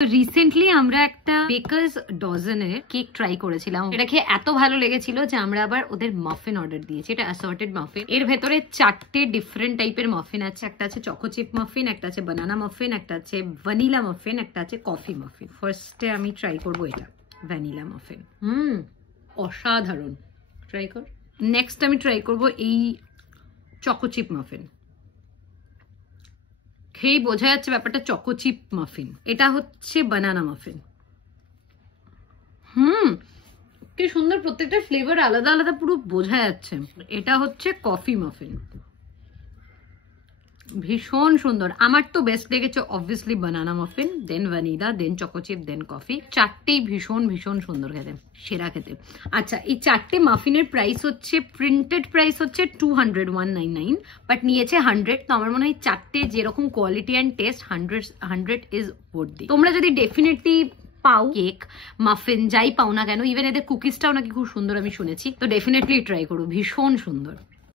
Recently আমরা একটা bakers ডজনের cake try করেছিলাম, এটা খেয়ে এত ভালো লেগেছিল যে আমরা আবার ওদের মাফিন অর্ডার দিয়েছি। এটা অ্যাসর্টেড মাফিন, এর ভেতরে 4টে ডিফারেন্ট টাইপের মাফিন আছে। একটা আছে চকো চিপ মাফিন, একটা আছে বানানা মাফিন, একটা আছে ভ্যানিলা মাফিন, একটা আছে কফি মাফিন। ফার্স্টে আমি ট্রাই করবো এটা ভ্যানিলা মাফিন। অসাধারণ, ট্রাই কর। নেক্সট আমি ট্রাই করবো এই চকো চিপ মাফিন। খেয়েই বোঝা যাচ্ছে ব্যাপারটা চকো চিপ মাফিন। এটা হচ্ছে বানানা মাফিন। কি সুন্দর, প্রত্যেকটা ফ্লেভার আলাদা আলাদা পুরো বোঝা যাচ্ছে। এটা হচ্ছে কফি মাফিন, ভীষণ সুন্দর। আমার তো বেস্ট লেগেছে অবভিয়াসলি বানানা মাফিন, দেন ভ্যানিলা, দেন চকো চিপ, দেন কফি। চারটেই ভীষণ ভীষণ সুন্দর খেতে, সেরা খেতে। আচ্ছা, এই 4টে মাফিনের প্রাইস হচ্ছে, প্রিন্টেড প্রাইস হচ্ছে 200 বাট নিয়েছে 100। তো আমার মনে হয় 4টে যেরকম quality and test, 100 is worth. তোমরা যদি ডেফিনেটলি পাও কেক মাফিন যাই পাও না কেন, ইভেন এদের কুকিজটাও নাকি খুব সুন্দর আমি শুনেছি, তো ডেফিনেটলি ট্রাই করো, ভীষণ সুন্দর।